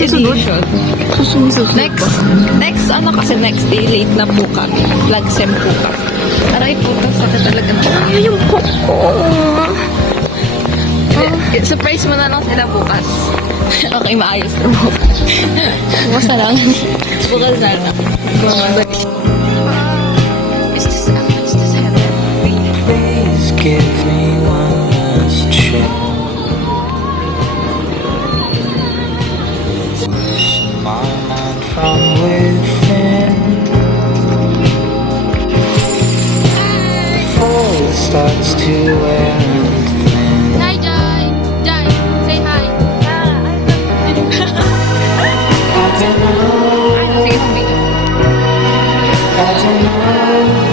Susunod? edition. Susunod. Next, ano kasi next day, late na po kami. Flag sem po kami. Aray po, sakit talaga na. Ay, yung koko. Surprise mo na lang sila bukas. Okay, maayos na po. Bukas na lang. Bukas na lang. Is this heaven? Please give me one last shot. My mind from within. Before it starts to wear thin. Hi, Jai. Jai, say hi. I don't know. Sige, video. I don't know.